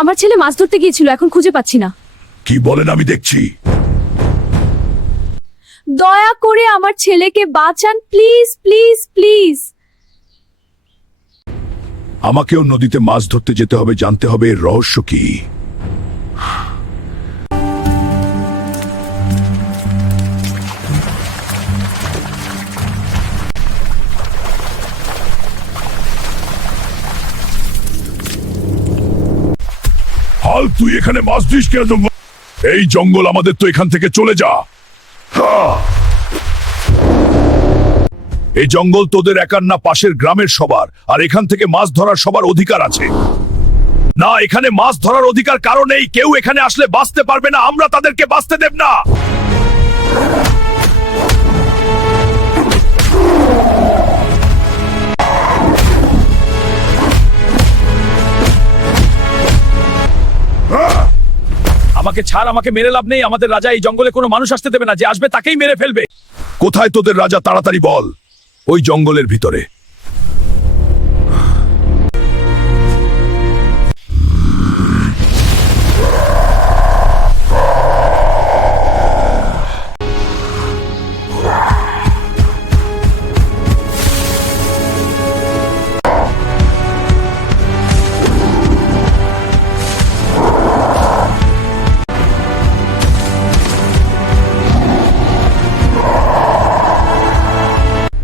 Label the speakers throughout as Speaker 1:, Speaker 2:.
Speaker 1: আমার ছেলে মাছ ধরতে গিয়েছিল এখন খুঁজে পাচ্ছি না।
Speaker 2: কি বলেন আমি দেখছি।
Speaker 1: দয়া করে আমার ছেলেকে বাঁচান প্লিজ প্লিজ প্লিজ।
Speaker 2: আমাকেও নদীতে মাছ ধরতে যেতে হবে জানতে হবে এর রহস্য কি। হাল তুই এখানে দিস কেন? এই জঙ্গল আমাদের তো এখান থেকে চলে যা। এই জঙ্গল তোদের একার না পাশের গ্রামের সবার, আর এখান থেকে মাছ ধরার সবার অধিকার আছে। না, এখানে মাছ ধরার অধিকার কারণেই কেউ এখানে আসলে বাঁচতে পারবে না। আমরা তাদেরকে বাঁচতে দেব না। আমাকে ছাড়, আমাকে মেরে লাভ নেই। আমাদের রাজা এই জঙ্গলে কোনো মানুষ আসতে দেবে না। যে আসবে তাকেই মেরে ফেলবে। কোথায় তোদের রাজা? তাড়াতাড়ি বল। ওই জঙ্গলের ভিতরে।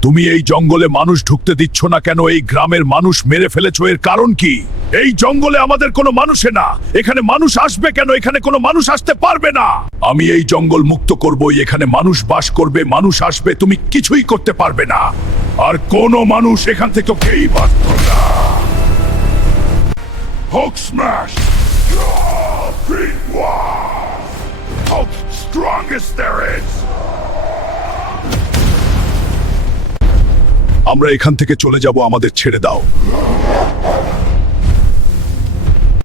Speaker 2: তুমি এই জঙ্গলে মানুষ ঢুকতে দিচ্ছ না কেন? এই গ্রামের মানুষ মেরে ফেলেছো, এর কারণ কি? এই জঙ্গলে আমাদের কোনো মানুষে না। এখানে মানুষ আসবে কেন? এখানে কোনো মানুষ আসতে পারবে না। আমি এই জঙ্গল মুক্ত করবই, এখানে মানুষ বাস করবে, মানুষ আসবে, তুমি কিছুই করতে পারবে না। আর কোনো মানুষ এখান থেকে কেই করবে না। Hulk smash! Strongest there is! আমরা এখান থেকে চলে যাব আমাদের ছেড়ে দাও।